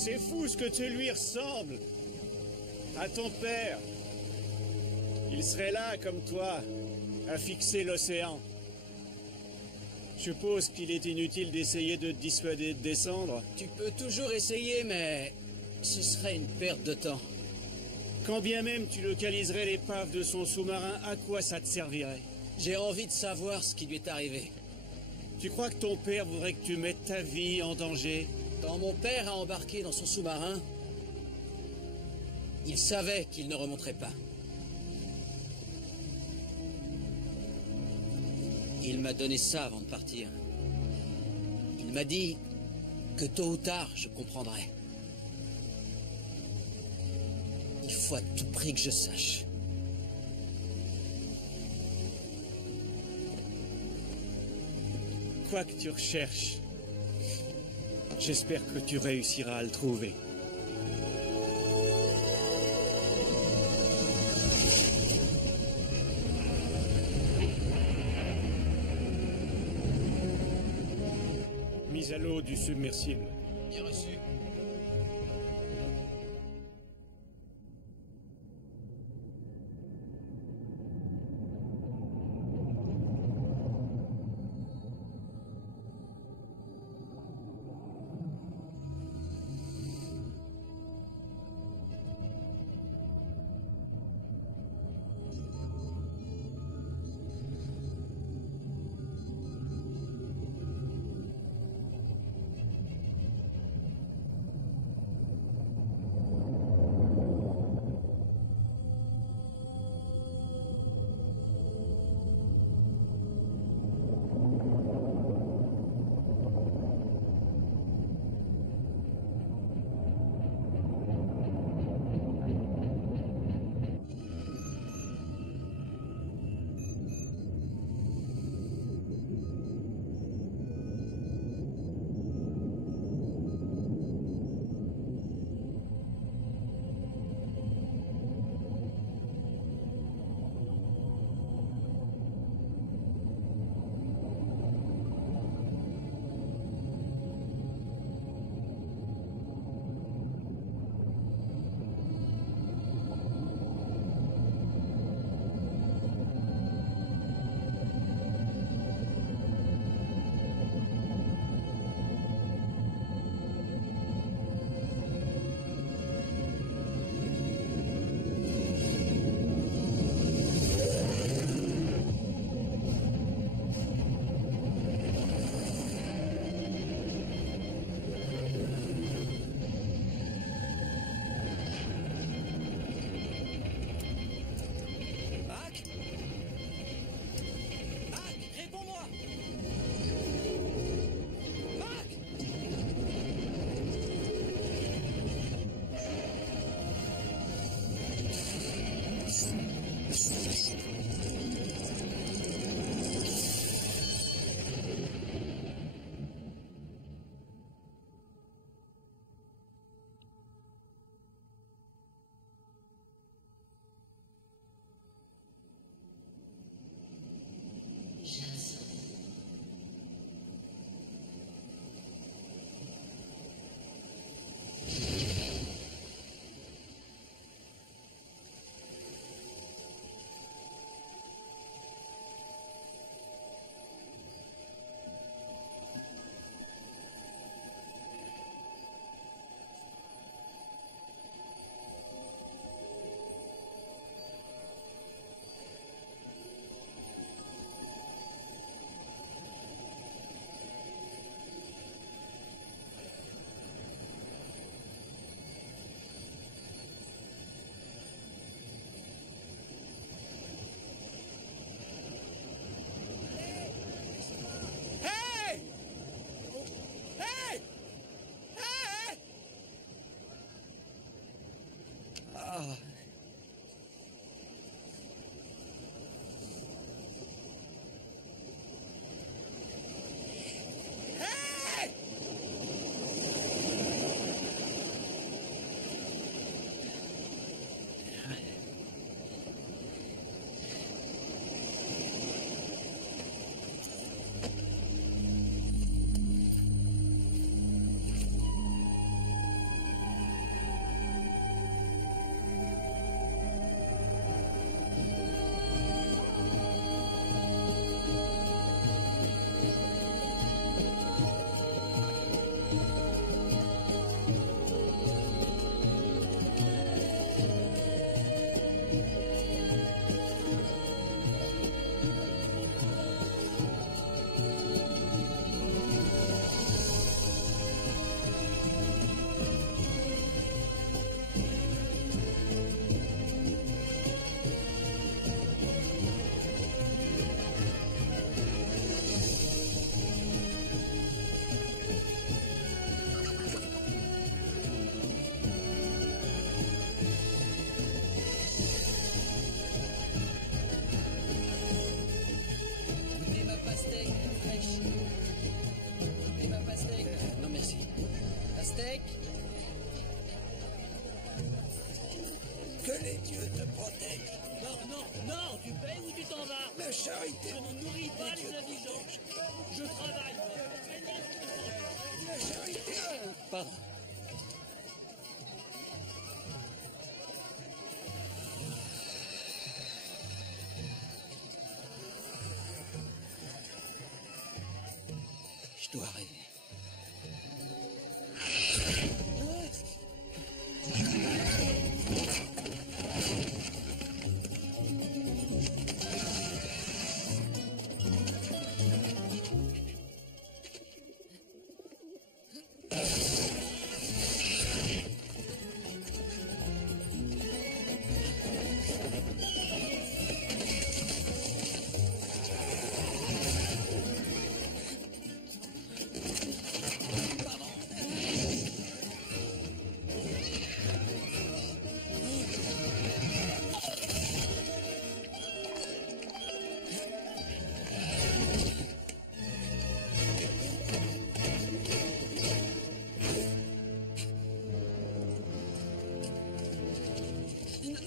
C'est fou ce que tu lui ressembles. À ton père. Il serait là, comme toi, à fixer l'océan. Je suppose qu'il est inutile d'essayer de te dissuader de descendre. Tu peux toujours essayer, mais ce serait une perte de temps. Quand bien même tu localiserais l'épave de son sous-marin, à quoi ça te servirait? J'ai envie de savoir ce qui lui est arrivé. Tu crois que ton père voudrait que tu mettes ta vie en danger? Quand mon père a embarqué dans son sous-marin, il savait qu'il ne remonterait pas. Il m'a donné ça avant de partir. Il m'a dit que tôt ou tard, je comprendrais. Il faut à tout prix que je sache. Quoi que tu recherches, j'espère que tu réussiras à le trouver. Mise à l'eau du submersible. Bien reçu. charité. Je ne nourris pas les indigents. Je travaille. La charité. Pardon. Je dois rêver.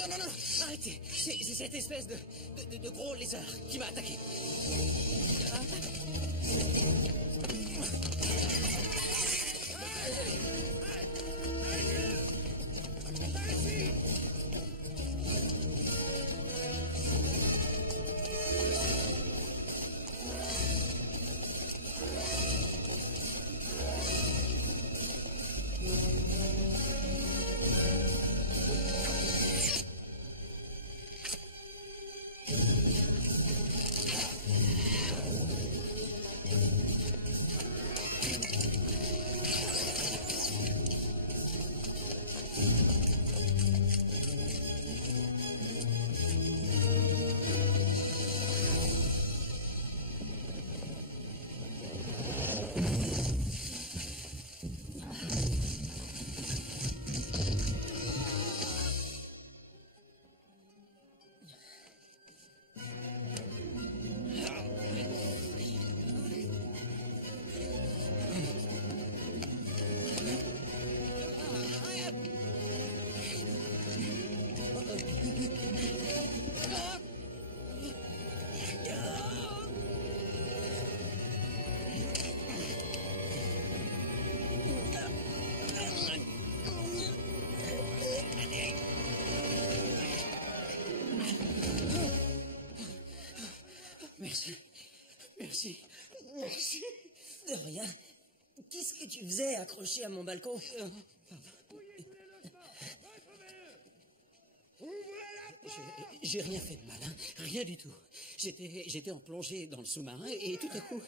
Non, arrêtez. C'est cette espèce de gros lézard qui m'a attaqué. Merci. Merci. Merci. De rien. Qu'est-ce que tu faisais accroché à mon balcon? J'ai rien fait de mal, hein. Rien du tout. J'étais en plongée dans le sous-marin et tout à coup,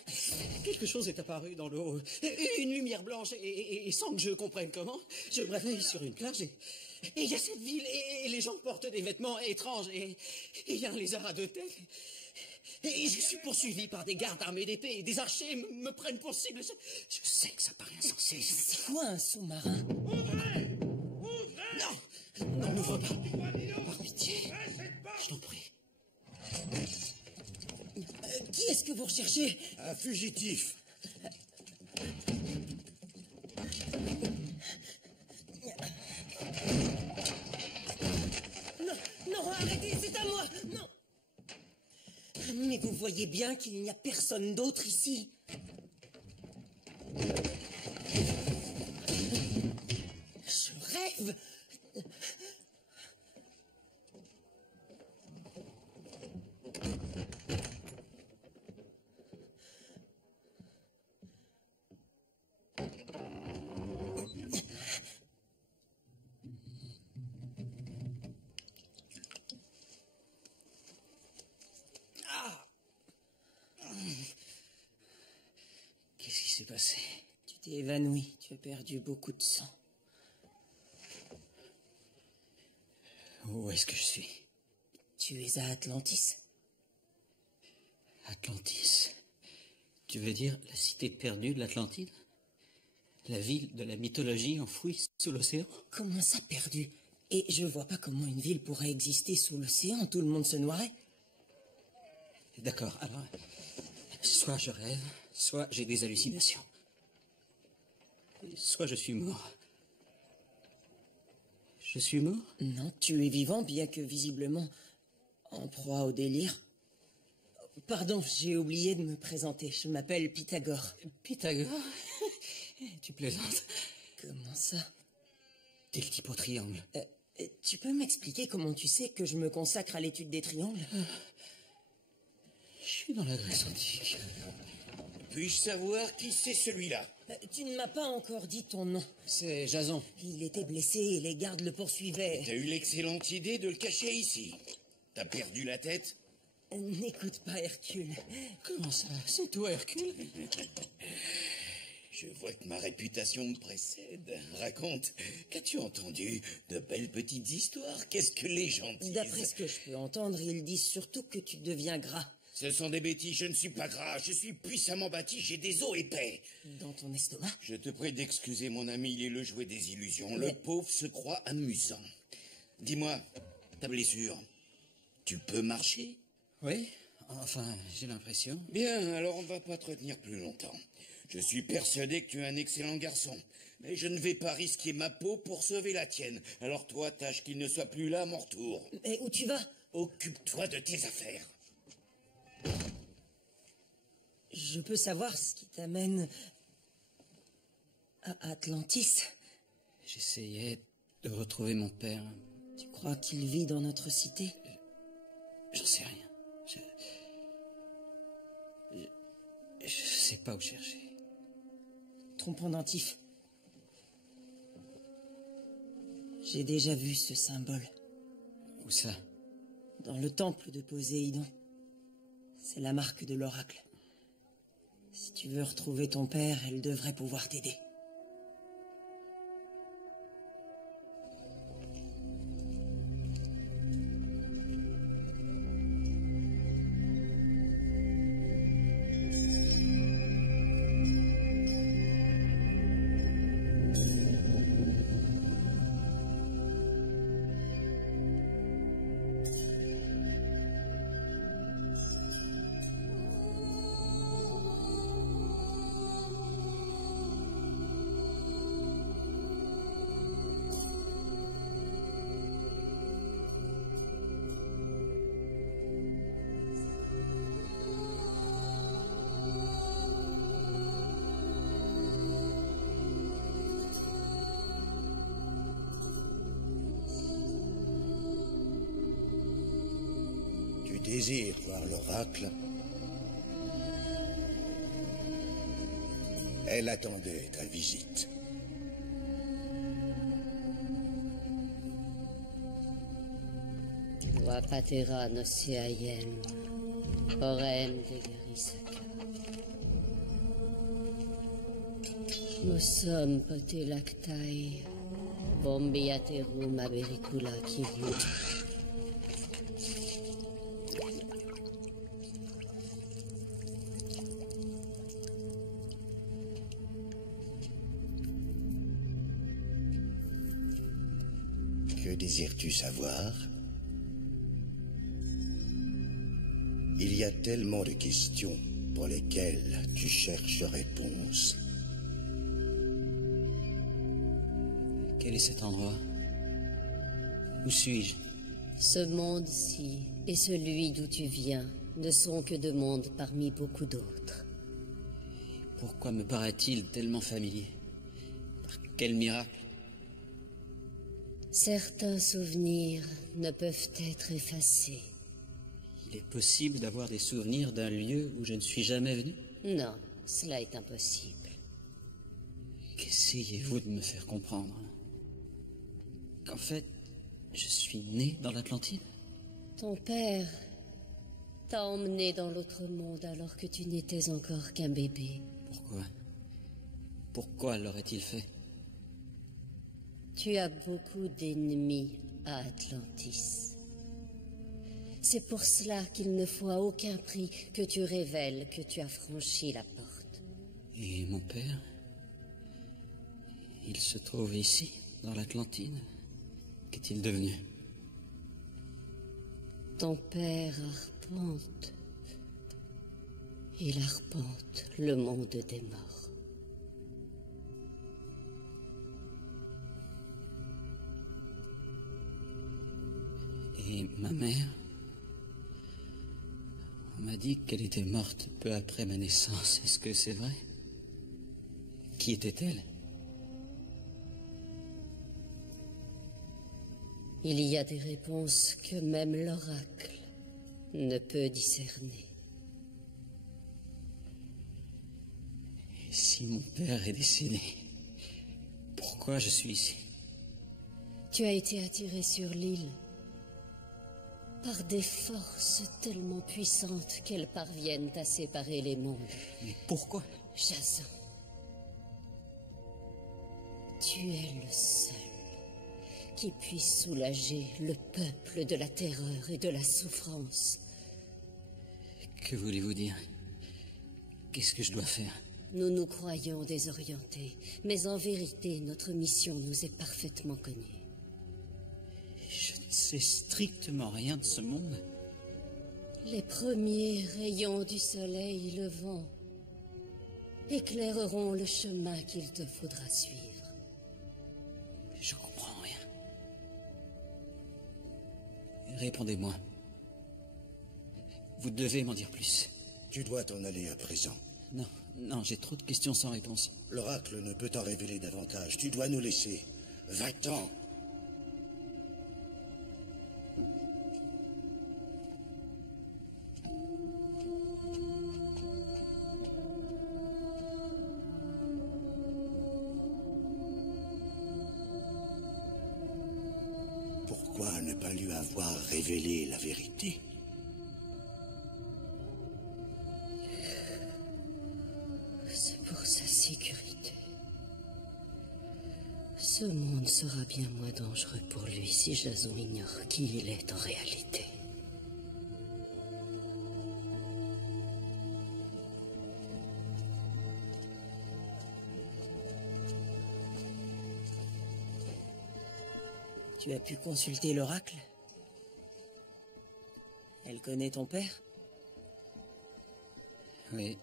quelque chose est apparu dans l'eau. Une lumière blanche et sans que je comprenne comment, je me réveille sur une plage et il y a cette ville et les gens portent des vêtements étranges et il y a un lézard à deux têtes. Et je suis poursuivi par des gardes armés d'épées et des archers me prennent pour cible. Je sais que ça paraît insensé. C'est quoi un sous-marin? Ouvrez! Ouvrez! Non, n'ouvre pas. Par pitié. Je t'en prie. Qui est-ce que vous recherchez? Un fugitif. Non, non, arrêtez, c'est à moi. Non. Mais vous voyez bien qu'il n'y a personne d'autre ici. Je rêve. Qu'est-ce qui s'est passé? Tu t'es évanoui, tu as perdu beaucoup de sang. Où est-ce que je suis? Tu es à Atlantis. Atlantis. Tu veux dire la cité perdue de l'Atlantide? La ville de la mythologie enfouie sous l'océan? Comment ça, perdu? Et je vois pas comment une ville pourrait exister sous l'océan, tout le monde se noierait. D'accord, alors, soit je rêve, soit j'ai des hallucinations. Soit je suis mort. Je suis mort? Non, tu es vivant, bien que visiblement en proie au délire. Pardon, j'ai oublié de me présenter. Je m'appelle Pythagore. Pythagore? Tu plaisantes? Comment ça? T'es le type au triangle. Tu peux m'expliquer comment tu sais que je me consacre à l'étude des triangles? Je suis dans la Grèce antique. Puis-je savoir qui c'est celui-là? Tu ne m'as pas encore dit ton nom. C'est Jason. Il était blessé et les gardes le poursuivaient. T'as eu l'excellente idée de le cacher ici. T'as perdu la tête? N'écoute pas Hercule. Comment ça? C'est toi, Hercule? Je vois que ma réputation me précède. Raconte, qu'as-tu entendu? De belles petites histoires? Qu'est-ce que les gens disent? D'après ce que je peux entendre, ils disent surtout que tu deviens gras. Ce sont des bêtises, je ne suis pas gras. Je suis puissamment bâti, j'ai des os épais. Dans ton estomac? Je te prie d'excuser mon ami, il est le jouet des illusions. Le pauvre se croit amusant. Dis-moi, ta blessure, tu peux marcher? Oui, enfin, j'ai l'impression. Bien, alors on ne va pas te retenir plus longtemps. Je suis persuadé que tu es un excellent garçon. Mais je ne vais pas risquer ma peau pour sauver la tienne. Alors toi, tâche qu'il ne soit plus là à mon retour. Mais où tu vas? Occupe-toi de tes affaires. Je peux savoir ce qui t'amène à Atlantis? J'essayais de retrouver mon père. Tu crois qu'il vit dans notre cité? J'en sais rien. Je sais pas où chercher. Ton pendentif. J'ai déjà vu ce symbole. Où ça? Dans le temple de Poséidon. C'est la marque de l'oracle. Si tu veux retrouver ton père, elle devrait pouvoir t'aider. Désire voir l'oracle. Elle attendait ta visite. Wapatera Nosiayem, Orem de Garisaka. Nous sommes Potelactae, Bombiaterum Abericula Kivu. Que désires-tu savoir? Il y a tellement de questions pour lesquelles tu cherches réponse. Quel est cet endroit? Où suis-je? Ce monde-ci et celui d'où tu viens ne sont que deux mondes parmi beaucoup d'autres. Pourquoi me paraît-il tellement familier? Par quel miracle? Certains souvenirs ne peuvent être effacés. Il est possible d'avoir des souvenirs d'un lieu où je ne suis jamais venu? Non, cela est impossible. Qu'essayez-vous de me faire comprendre? Qu'en fait, je suis né dans l'Atlantide? Ton père t'a emmené dans l'autre monde alors que tu n'étais encore qu'un bébé. Pourquoi? Pourquoi l'aurait-il fait? Tu as beaucoup d'ennemis à Atlantis. C'est pour cela qu'il ne faut à aucun prix que tu révèles que tu as franchi la porte. Et mon père? Il se trouve ici, dans l'Atlantide. Qu'est-il devenu? Ton père arpente. Il arpente le monde des morts. Et ma mère? On m'a dit qu'elle était morte peu après ma naissance. Est-ce que c'est vrai? Qui était-elle? Il y a des réponses que même l'oracle ne peut discerner. Et si mon père est décédé, pourquoi je suis ici? Tu as été attiré sur l'île par des forces tellement puissantes qu'elles parviennent à séparer les mondes. Mais pourquoi? Jason, tu es le seul qui puisse soulager le peuple de la terreur et de la souffrance. Que voulez-vous dire? Qu'est-ce que je dois faire? Nous nous croyons désorientés, mais en vérité, notre mission nous est parfaitement connue. Je ne sais strictement rien de ce monde. Les premiers rayons du soleil levant éclaireront le chemin qu'il te faudra suivre. Je comprends rien. Répondez-moi. Vous devez m'en dire plus. Tu dois t'en aller à présent. Non, j'ai trop de questions sans réponse. L'oracle ne peut t'en révéler davantage. Tu dois nous laisser. Va-t'en. Pourquoi ne pas lui avoir révélé la vérité? C'est pour sa sécurité. Ce monde sera bien moins dangereux pour lui si Jason ignore qui il est en réalité. Tu as pu consulter l'oracle? Elle connaît ton père? Oui.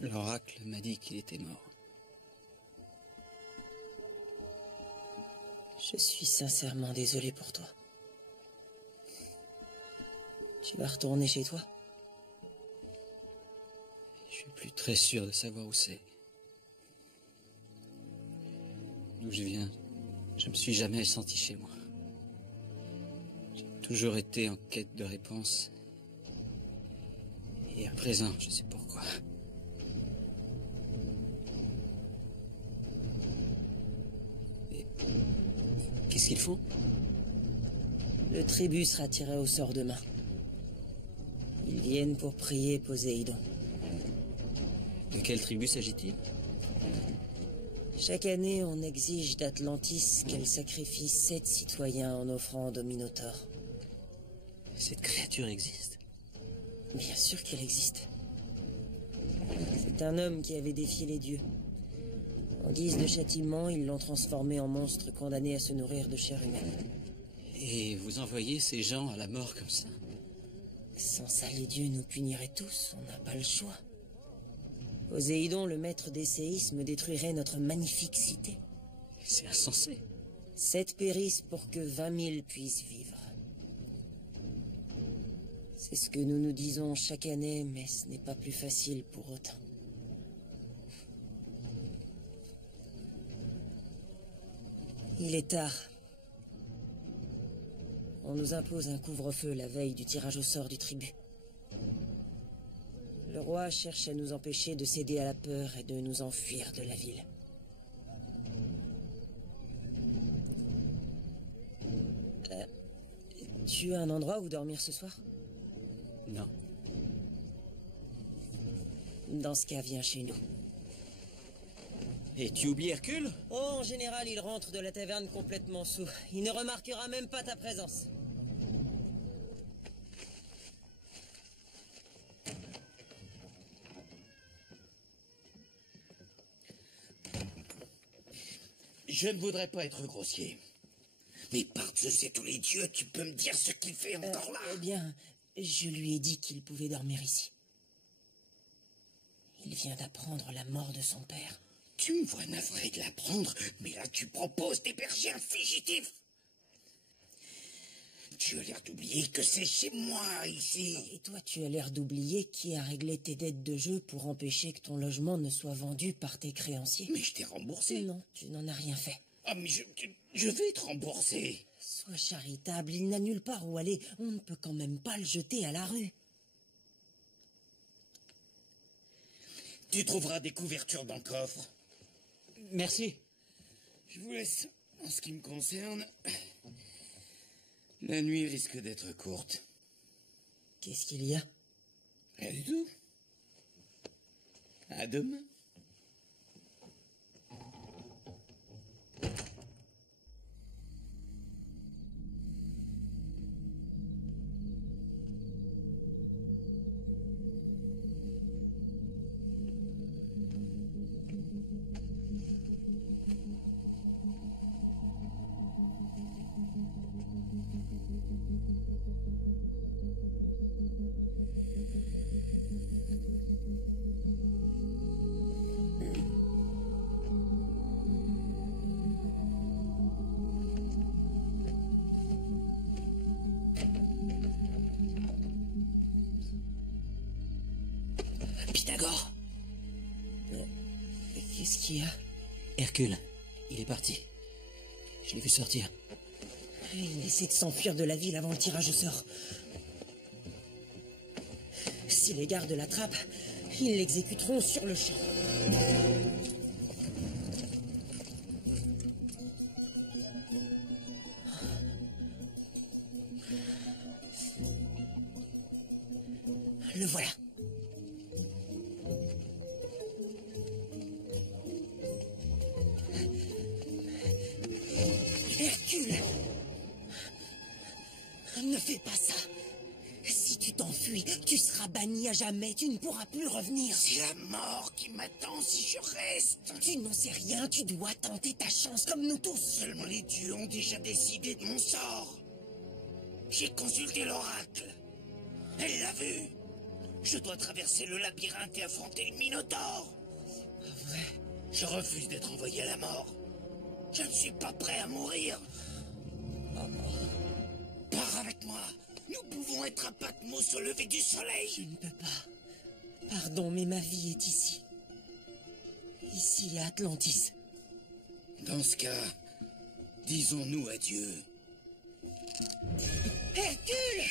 L'oracle m'a dit qu'il était mort. Je suis sincèrement désolé pour toi. Tu vas retourner chez toi? Je suis plus très sûr de savoir où c'est. D'où je viens, je me suis jamais senti chez moi. J'ai toujours été en quête de réponses. Et à présent, je sais pourquoi. Et qu'est-ce qu'ils font? Le tribut sera tiré au sort demain. Ils viennent pour prier Poséidon. De quel tribu s'agit-il? Chaque année, on exige d'Atlantis qu'elle sacrifie 7 citoyens en offrande au Minotaure. Cette créature existe? Bien sûr qu'elle existe. C'est un homme qui avait défié les dieux. En guise de châtiment, ils l'ont transformé en monstre condamné à se nourrir de chair humaine. Et vous envoyez ces gens à la mort comme ça? Sans ça, les dieux nous puniraient tous, on n'a pas le choix. Poséidon, le maître des séismes, détruirait notre magnifique cité. C'est insensé. 7 périssent pour que 20 000 puissent vivre. C'est ce que nous nous disons chaque année, mais ce n'est pas plus facile pour autant. Il est tard. On nous impose un couvre-feu la veille du tirage au sort du tribut. Le roi cherche à nous empêcher de céder à la peur et de nous enfuir de la ville. Tu as un endroit où dormir ce soir? Non. Dans ce cas, viens chez nous. Et tu oublies Hercule? Oh, en général, il rentre de la taverne complètement saoul. Il ne remarquera même pas ta présence. Je ne voudrais pas être grossier. Mais par-dessus tous les dieux, tu peux me dire ce qu'il fait encore là? Eh bien, je lui ai dit qu'il pouvait dormir ici. Il vient d'apprendre la mort de son père. Tu me vois navré de l'apprendre, mais là tu proposes d'héberger un fugitif. Tu as l'air d'oublier que c'est chez moi, ici. Et toi, tu as l'air d'oublier qui a réglé tes dettes de jeu pour empêcher que ton logement ne soit vendu par tes créanciers. Mais je t'ai remboursé. Non, tu n'en as rien fait. Ah, mais je vais te rembourser. Sois charitable, il n'a nulle part où aller. On ne peut quand même pas le jeter à la rue. Tu trouveras des couvertures dans le coffre. Merci. Je vous laisse. En ce qui me concerne, la nuit risque d'être courte. Qu'est-ce qu'il y a? Rien du tout. À demain. Pythagore. Qu'est-ce qu'il y a? Hercule, il est parti. Je l'ai vu sortir. Il essaie de s'enfuir de la ville avant le tirage au sort. Si les gardes l'attrapent, ils l'exécuteront sur le champ. Le voilà. Hercule! Ne fais pas ça. Si tu t'enfuis, tu seras banni à jamais. Tu ne pourras plus revenir. C'est la mort qui m'attend si je reste. Tu n'en sais rien. Tu dois tenter ta chance comme nous tous. Seulement les dieux ont déjà décidé de mon sort. J'ai consulté l'oracle. Elle l'a vu. Je dois traverser le labyrinthe et affronter le Minotaure. Pas vrai. Je refuse d'être envoyé à la mort. Je ne suis pas prêt à mourir. Pars avec moi. Nous pouvons être à Patmos au lever du soleil. Je ne peux pas. Pardon, mais ma vie est ici. Ici, à Atlantis. Dans ce cas, disons-nous adieu. Hercule!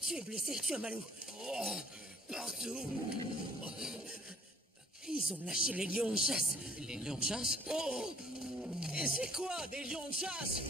Tu es blessé, tu as mal où? Partout. Ils ont lâché les lions de chasse. Les lions de chasse? Oh! Et c'est quoi, des lions de chasse?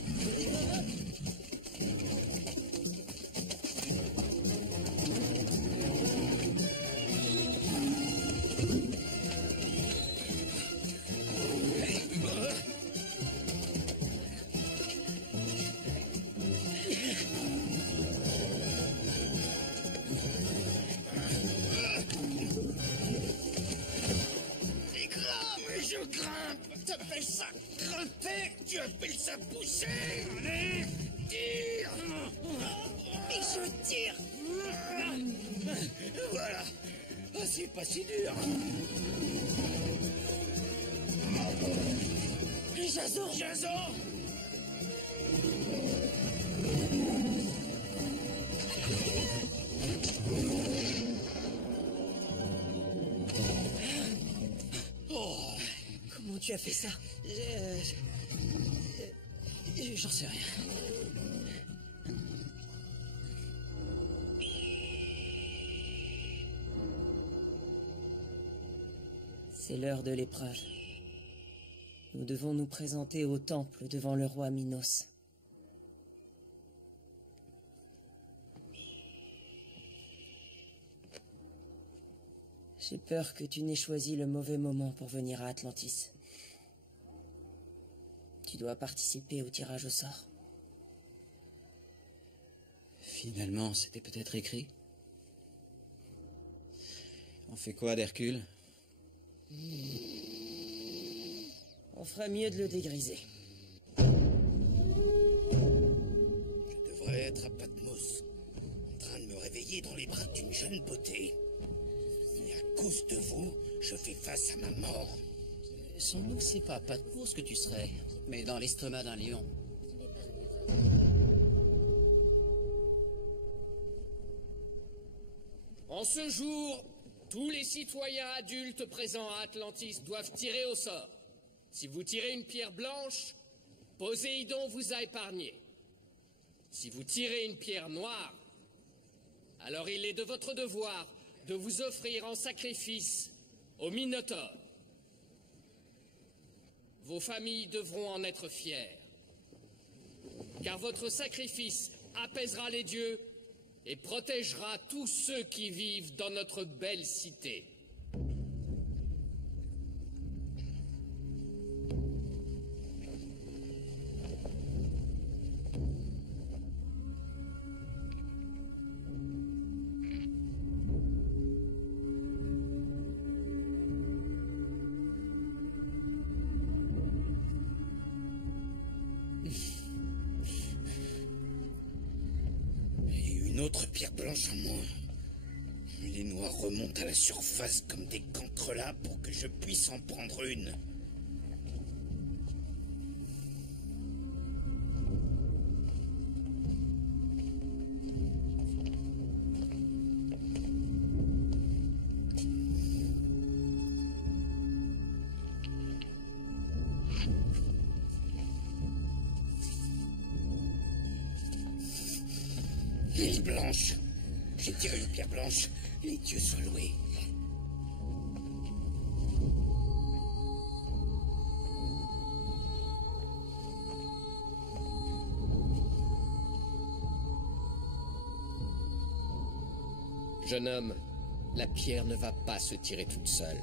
C'est grave, mais je grimpe. T'appelles ça grimper? Tu appelles ça pousser? Allez, tire! Et je tire! Voilà. Ah, c'est pas si dur. Jason! Jason! Comment tu as fait ça? J'en sais rien. C'est l'heure de l'épreuve. Nous devons nous présenter au temple devant le roi Minos. J'ai peur que tu n'aies choisi le mauvais moment pour venir à Atlantis. Tu dois participer au tirage au sort. Finalement, c'était peut-être écrit. On fait quoi d'Hercule? On ferait mieux de le dégriser. Je être à Patmos, en train de me réveiller dans les bras d'une jeune beauté. Et à cause de vous, je fais face à ma mort. Sans nous, c'est pas à Patmos que tu serais, mais dans l'estomac d'un lion. En ce jour, tous les citoyens adultes présents à Atlantis doivent tirer au sort. Si vous tirez une pierre blanche, Poséidon vous a épargné. Si vous tirez une pierre noire, alors il est de votre devoir de vous offrir en sacrifice au Minotaure. Vos familles devront en être fières, car votre sacrifice apaisera les dieux et protégera tous ceux qui vivent dans notre belle cité. Une autre pierre blanche en moins. Les noirs remontent à la surface comme des cancrelats pour que je puisse en prendre une. Elle est blanche. J'ai tiré une pierre blanche. Les dieux soient loués. Jeune homme, la pierre ne va pas se tirer toute seule.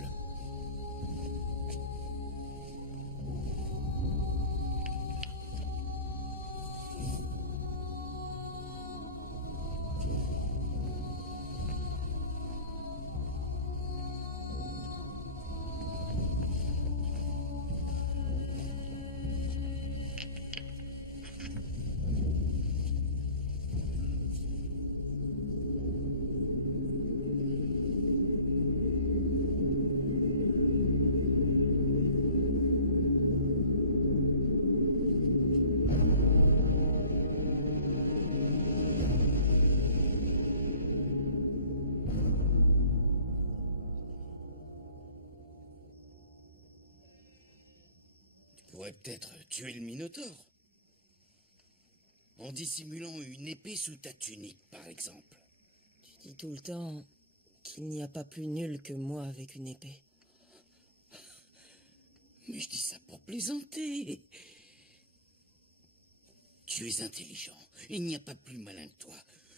Peut-être tuer le Minotaure. En dissimulant une épée sous ta tunique, par exemple. Tu dis tout le temps qu'il n'y a pas plus nul que moi avec une épée. Mais je dis ça pour plaisanter. Tu es intelligent. Il n'y a pas plus malin que toi.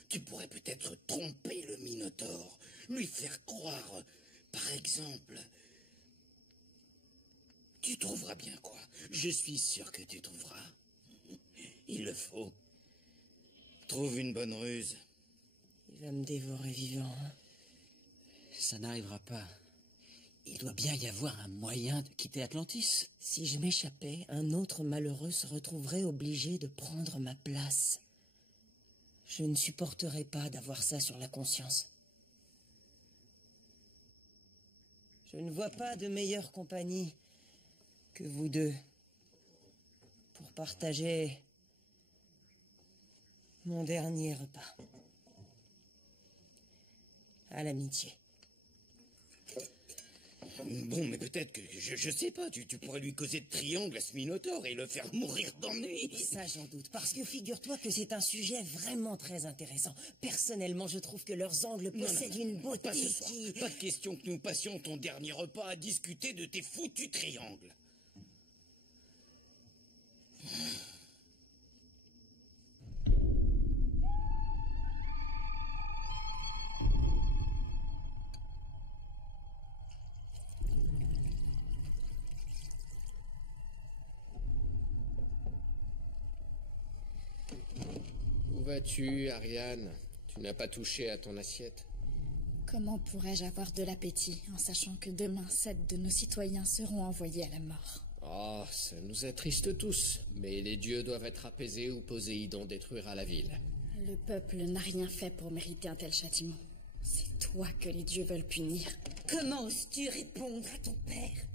Tu pourrais peut-être tromper le Minotaure. Lui faire croire, par exemple... Tu trouveras bien quoi. Je suis sûr que tu trouveras. Il le faut. Trouve une bonne ruse. Il va me dévorer vivant. Ça n'arrivera pas. Il doit bien y avoir un moyen de quitter Atlantis. Si je m'échappais, un autre malheureux se retrouverait obligé de prendre ma place. Je ne supporterais pas d'avoir ça sur la conscience. Je ne vois pas de meilleure compagnie que vous deux, pour partager mon dernier repas. À l'amitié. Bon, mais peut-être que, je sais pas, tu pourrais lui causer de triangle à ce Minotaure et le faire mourir d'ennui. Ça, j'en doute, parce que figure-toi que c'est un sujet vraiment très intéressant. Personnellement, je trouve que leurs angles possèdent une beauté pas ce soir. qui... Pas de question que nous passions ton dernier repas à discuter de tes foutus triangles. Où vas-tu, Ariane? Tu n'as pas touché à ton assiette. Comment pourrais-je avoir de l'appétit en sachant que demain 7 de nos citoyens seront envoyés à la mort? Oh, ça nous attriste tous. Mais les dieux doivent être apaisés ou Poséidon détruira la ville. Le peuple n'a rien fait pour mériter un tel châtiment. C'est toi que les dieux veulent punir. Comment oses-tu répondre à ton père?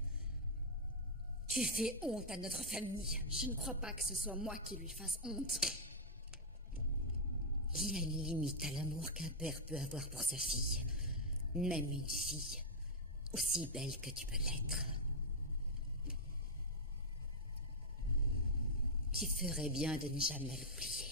Tu fais honte à notre famille. Je ne crois pas que ce soit moi qui lui fasse honte. Il y a une limite à l'amour qu'un père peut avoir pour sa fille. Même une fille, aussi belle que tu peux l'être. Tu ferais bien de ne jamais l'oublier.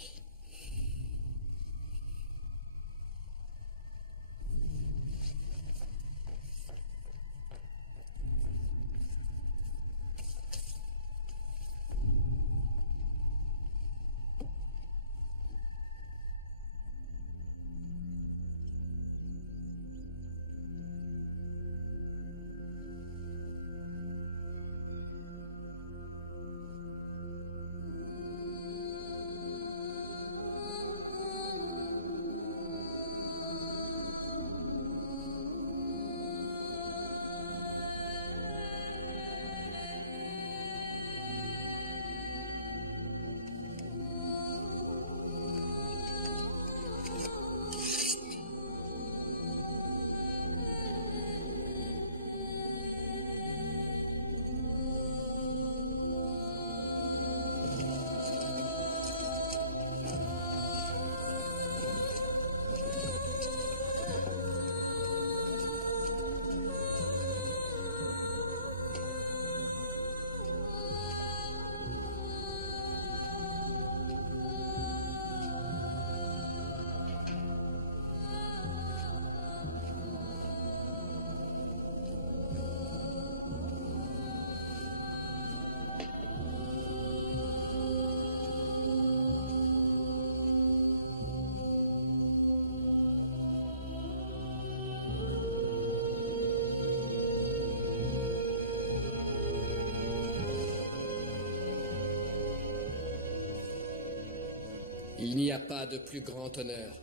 Il n'y a pas de plus grand honneur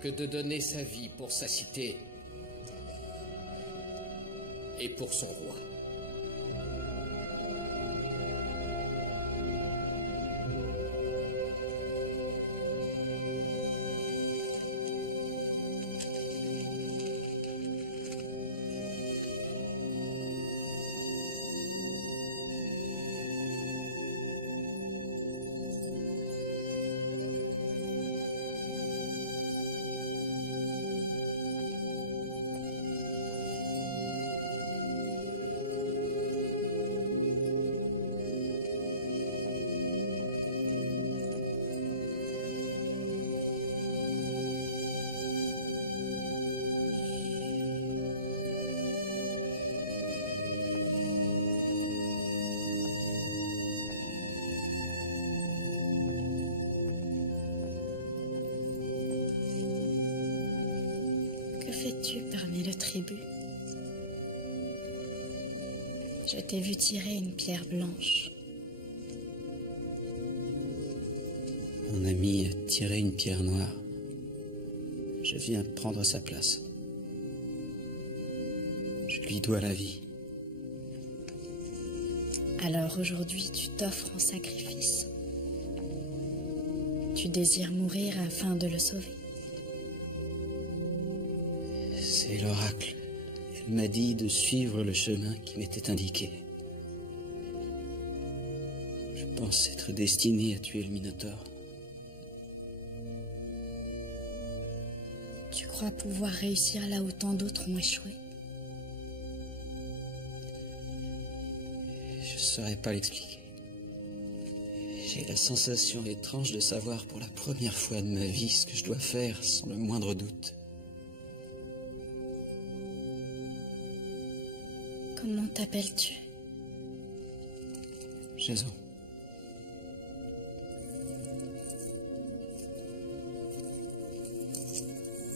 que de donner sa vie pour sa cité et pour son roi. Que fais-tu parmi le tribut? Je t'ai vu tirer une pierre blanche. Mon ami a tiré une pierre noire. Je viens prendre sa place. Je lui dois la vie. Alors aujourd'hui, tu t'offres en sacrifice. Tu désires mourir afin de le sauver. C'est l'oracle. Elle m'a dit de suivre le chemin qui m'était indiqué. Je pense être destiné à tuer le Minotaure. Tu crois pouvoir réussir là où tant d'autres ont échoué? Je ne saurais pas l'expliquer. J'ai la sensation étrange de savoir pour la première fois de ma vie ce que je dois faire sans le moindre doute. Comment t'appelles-tu? Jason.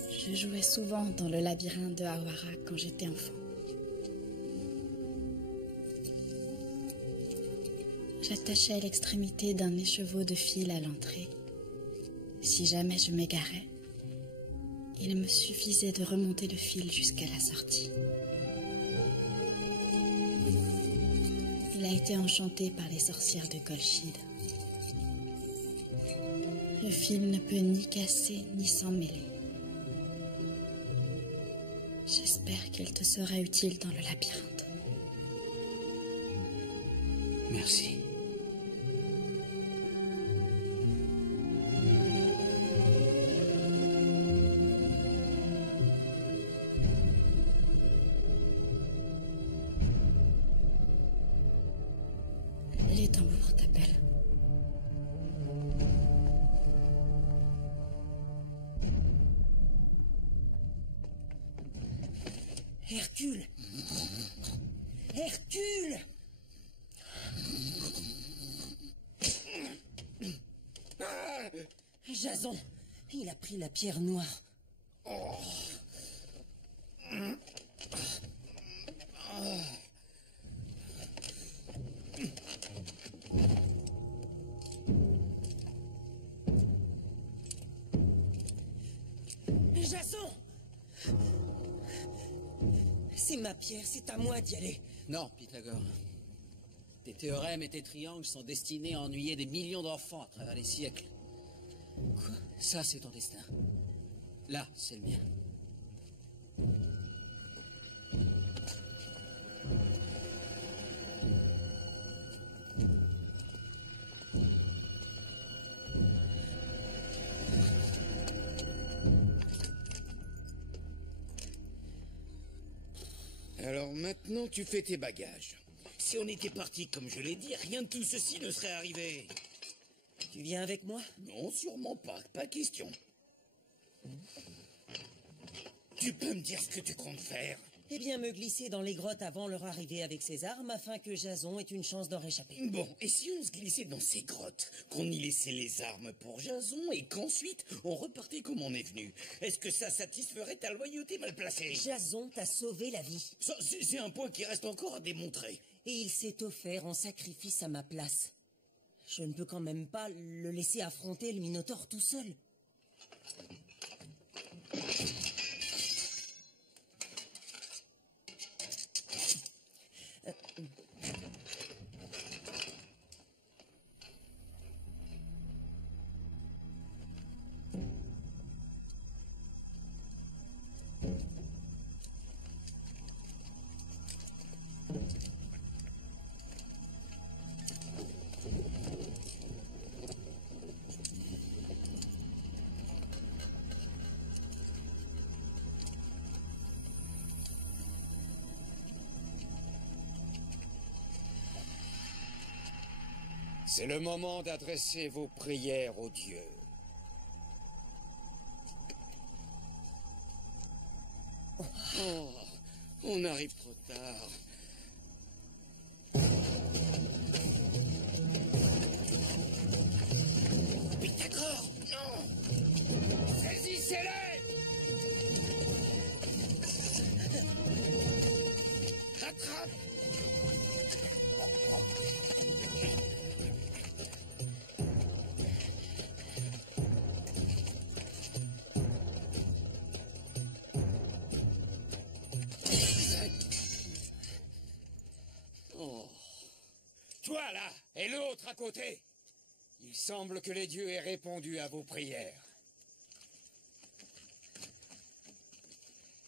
Je jouais souvent dans le labyrinthe de Hawara quand j'étais enfant. J'attachais l'extrémité d'un écheveau de fil à l'entrée. Si jamais je m'égarais, il me suffisait de remonter le fil jusqu'à la sortie. Il a été enchanté par les sorcières de Kolchid. Le fil ne peut ni casser ni s'en mêler. J'espère qu'il te sera utile dans le labyrinthe. Merci. Les tambours t'appellent. Hercule! Hercule! Jason, il a pris la pierre noire. Jason! C'est ma pierre, c'est à moi d'y aller. Non, Pythagore. Tes théorèmes et tes triangles sont destinés à ennuyer des millions d'enfants à travers les siècles. Quoi? Ça, c'est ton destin. Là, c'est le mien. Alors maintenant, tu fais tes bagages. Si on était parti comme je l'ai dit, rien de tout ceci ne serait arrivé. Tu viens avec moi? Non, sûrement pas. Pas question. Tu peux me dire ce que tu comptes faire? Eh bien, me glisser dans les grottes avant leur arrivée avec ses armes, afin que Jason ait une chance d'en réchapper. Bon, et si on se glissait dans ces grottes, qu'on y laissait les armes pour Jason, et qu'ensuite on repartait comme on est venu? Est-ce que ça satisferait ta loyauté mal placée? Jason t'a sauvé la vie. Ça, c'est un point qui reste encore à démontrer. Et il s'est offert en sacrifice à ma place. Je ne peux quand même pas le laisser affronter le Minotaure tout seul. C'est le moment d'adresser vos prières aux dieux. Oh, on arrive trop tard. Pythagore, non! Saisissez-les! Rattrape! Toi là, et l'autre à côté. Il semble que les dieux aient répondu à vos prières.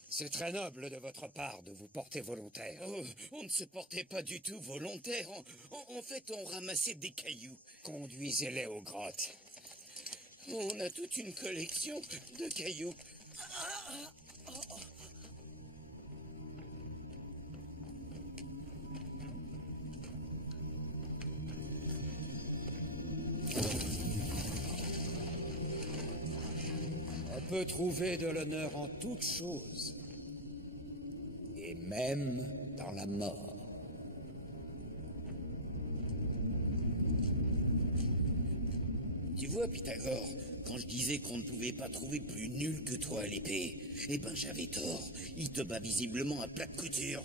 C'est très noble de votre part de vous porter volontaire. Oh, on ne se portait pas du tout volontaire. En fait, on ramassait des cailloux. Conduisez-les aux grottes. On a toute une collection de cailloux. On peut trouver de l'honneur en toutes choses, et même dans la mort. Tu vois, Pythagore, quand je disais qu'on ne pouvait pas trouver plus nul que toi à l'épée, eh ben j'avais tort. Il te bat visiblement à plate couture.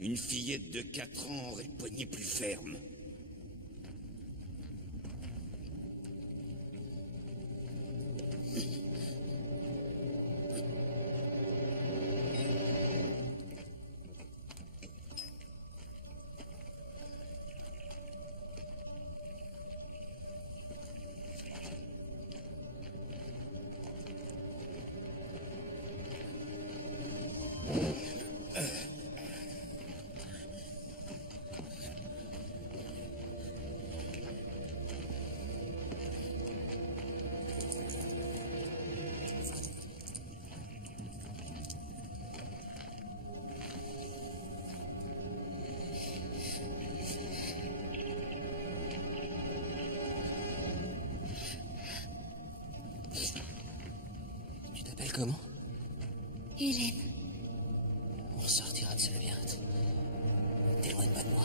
Une fillette de 4 ans aurait le poignet plus ferme. Comment? Hélène. On sortira de ce labyrinthe. T'éloigne pas de moi.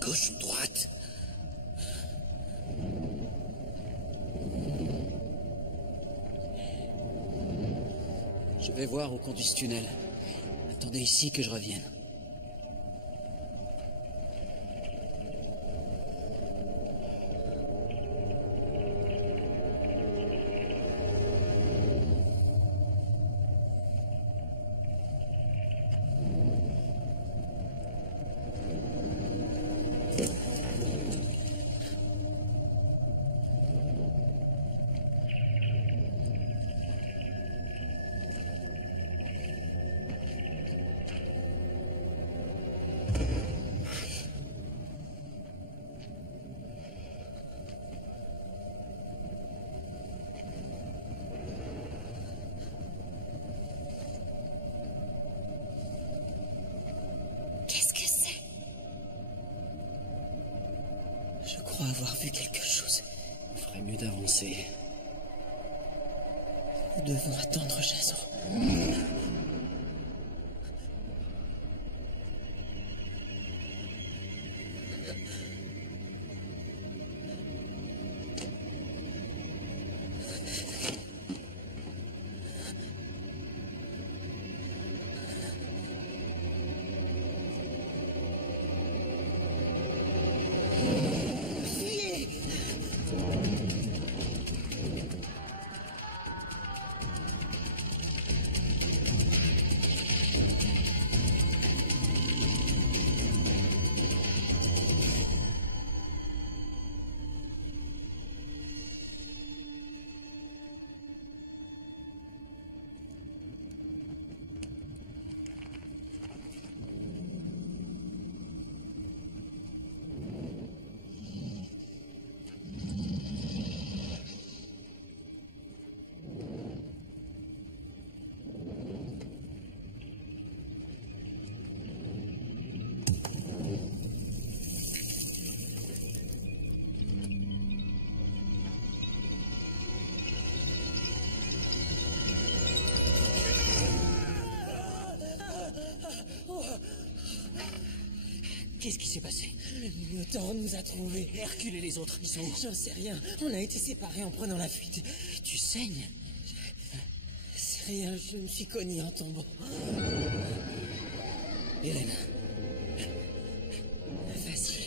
Gauche ou droite? Je vais voir où conduit ce tunnel. Attendez ici que je revienne. Qu'est-ce que c'est? Je crois avoir vu quelque chose. Il ferait mieux d'avancer. Nous devons attendre Jason. Qu'est-ce qui s'est passé? Le Minotaure nous a trouvés. Hercule et les autres, ils sont où? J'en sais rien. On a été séparés en prenant la fuite. Tu saignes? C'est rien, je me suis cogné en tombant. Hélène. Vas-y.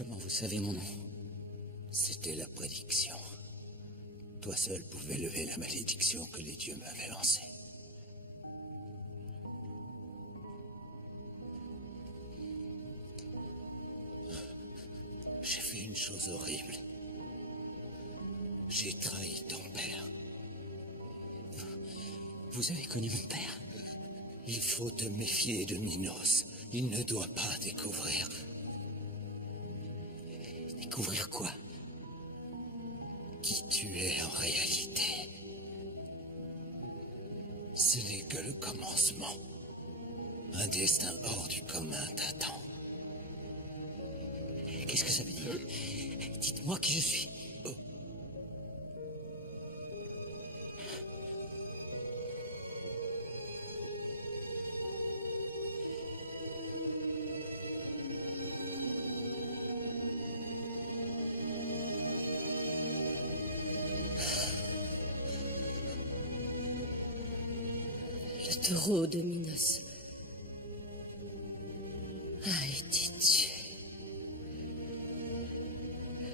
Comment vous savez mon nom? C'était la prédiction. Toi seul pouvais lever la malédiction que les dieux m'avaient lancée. J'ai fait une chose horrible. J'ai trahi ton père. Vous avez connu mon père? Il faut te méfier de Minos. Il ne doit pas découvrir. Découvrir quoi? Qui tu es en réalité. Ce n'est que le commencement. Un destin hors du commun t'attend. Qu'est-ce que ça veut dire? Dites-moi qui je suis. Oh. Le taureau de Minos a été tué.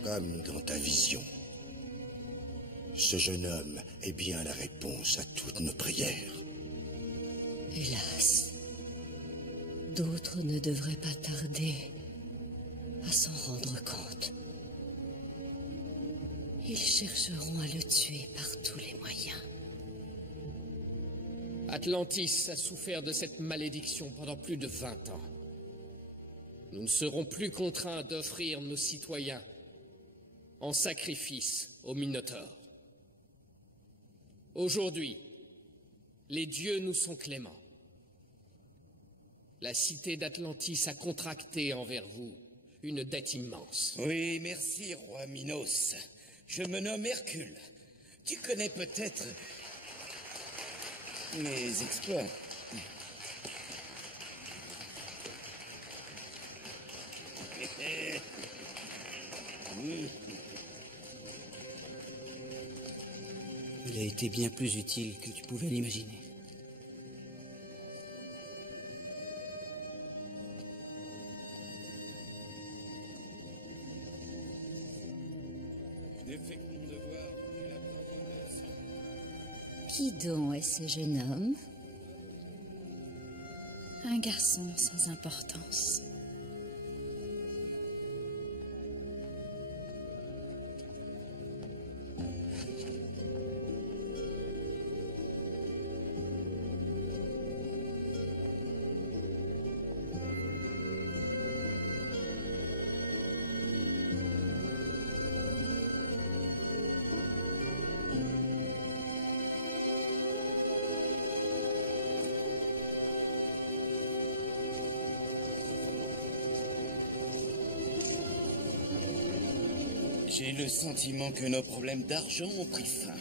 Comme dans ta vision. Ce jeune homme est bien la réponse à toutes nos prières. Hélas, d'autres ne devraient pas tarder à s'en rendre compte. Ils chercheront à le tuer par tous les moyens. Atlantis a souffert de cette malédiction pendant plus de 20 ans. Nous ne serons plus contraints d'offrir nos citoyens en sacrifice au Minotaure. Aujourd'hui, les dieux nous sont cléments. La cité d'Atlantis a contracté envers vous une dette immense. Oui, merci, roi Minos. Je me nomme Hercule. Tu connais peut-être mes exploits. Il a été bien plus utile que tu pouvais l'imaginer. J'ai fait mon devoir, tu la pardonnes. Qui donc est ce jeune homme? Un garçon sans importance. J'ai le sentiment que nos problèmes d'argent ont pris fin.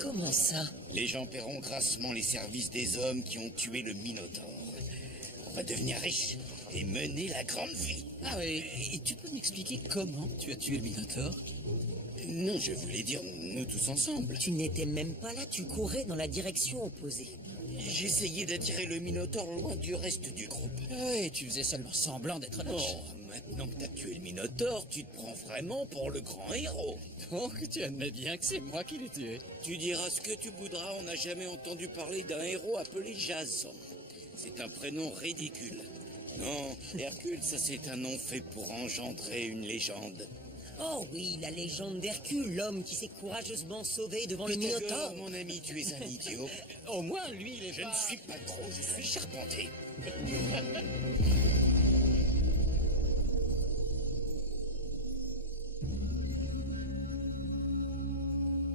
Comment ça? Les gens paieront grassement les services des hommes qui ont tué le Minotaure. On va devenir riches et mener la grande vie. Ah oui, et tu peux m'expliquer comment tu as tué le Minotaure? Non, je voulais dire nous tous ensemble. Tu n'étais même pas là, tu courais dans la direction opposée. J'essayais d'attirer le Minotaure loin du reste du groupe. Ah ouais, tu faisais seulement semblant d'être lâche. Oh, maintenant que t'as tué le Minotaure, tu te prends vraiment pour le grand héros. Donc tu admets bien que c'est moi qui l'ai tué. Tu diras ce que tu voudras, on n'a jamais entendu parler d'un héros appelé Jason. C'est un prénom ridicule. Non, Hercule, ça c'est un nom fait pour engendrer une légende. Oh oui, la légende d'Hercule, l'homme qui s'est courageusement sauvé devant le Pythagore, Minotaure. mon ami, tu es un idiot. Au moins, lui, il est Je ne suis pas gros, je suis charpenté.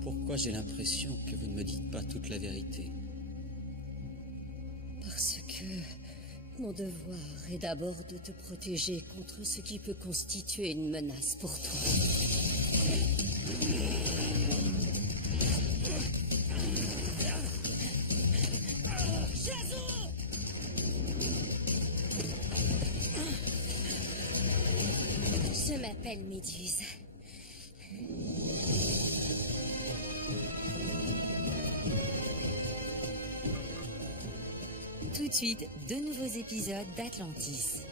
Pourquoi j'ai l'impression que vous ne me dites pas toute la vérité? Parce que mon devoir est d'abord de te protéger contre ce qui peut constituer une menace pour toi. Je m'appelle Méduse. Tout de suite, de nouveaux épisodes d'Atlantis.